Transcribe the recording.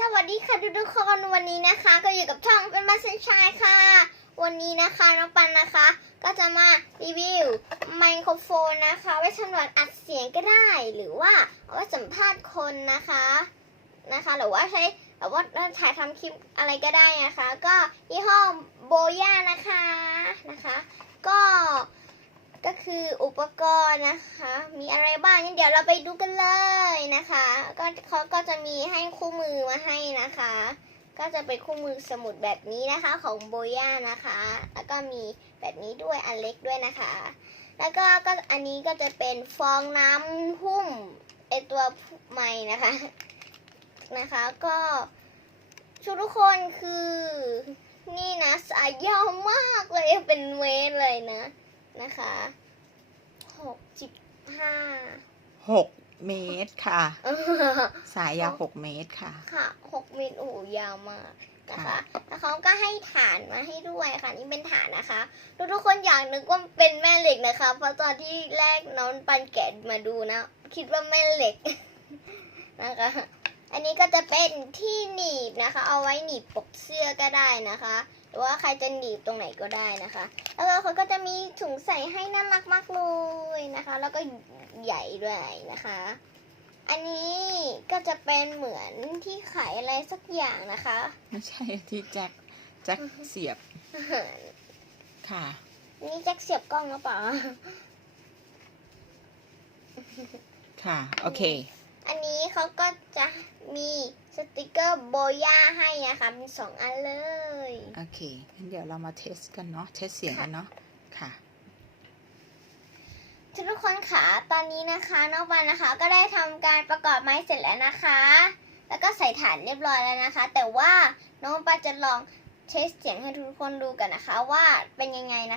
สวัสดีค่ะทุกๆคนวันนี้นะคะ ก็อยู่กับช่องเป็นบัสเซนชายค่ะ วันนี้นะคะน้องปันนะคะ ก็จะมารีวิวไมโครโฟนนะคะ ไว้สำหรับอัดเสียงก็ได้ หรือว่าเอาไว้สัมภาษณ์คนนะคะนะคะ หรือว่าใช้แบบว่าถ่ายทำคลิปอะไรก็ได้นะคะ ก็ยี่ห้อโบย่านะคะนะคะ คืออุปกรณ์นะคะ มีอะไรบ้างงั้นเดี๋ยวเราไปดูกันเลยนะคะ ก็เขาก็จะมีให้คู่มือมาให้นะคะ ก็จะเป็นคู่มือสมุดแบบนี้นะคะของโบย่านะคะ แล้วก็มีแบบนี้ด้วยอันเล็กด้วยนะคะ แล้วก็ก็อันนี้ก็จะเป็นฟองน้ำหุ้มไอตัวไม้นะคะนะคะ ก็ชุดทุกคนคือนี่นะสายยาวมากเลยเป็นเมตรเลยนะนะคะ สิบห้าหกเมตรค่ะ สายยาวหกเมตรค่ะ ค่ะหกเมตรโอ้โหยาวมากนะคะค่ะแล้วเขาก็ให้ฐานมาให้ด้วยค่ะนี่เป็นฐานนะคะทุกทุกๆคนอยากนึกว่าเป็นแม่เหล็กนะคะ เพราะตอนที่แรกน้องปันแกะมาดูนะ คิดว่าแม่เหล็กนะคะอันนี้ก็ จะเป็นที่หนีบนะคะ เอาไว้หนีบปกเสื้อก็ได้นะคะ หรือว่าใครจะหนีบตรงไหนก็ได้นะคะ แล้วก็เขาก็จะมีถุงใส่ให้น่ารักมากเลยนะคะ แล้วก็ใหญ่ด้วยนะคะ อันนี้ก็จะเป็นเหมือนที่ขายอะไรสักอย่างนะคะ ไม่ใช่ที่แจ็คแจ็คเสียบค่ะ นี่แจ็คเสียบกล้องหรือเปล่าค่ะ โอเคอันนี้ เขาก็จะมีสติกเกอร์โบย่าให้นะคะมีสองอันเลย โอเคงั้นเดี๋ยวเรามาเทสกันเนาะ เทสเสียงกันเนาะ ค่ะ ทุกคนค่ะ ตอนนี้นะคะน้องปันนะคะ ก็ได้ทำการประกอบไม้เสร็จแล้วนะคะ แล้วก็ใส่ฐานเรียบร้อยแล้วนะคะ แต่ว่าน้องปันจะลองเทสเสียงให้ทุกคนดูกันนะคะ ว่าเป็นยังไงนะคะ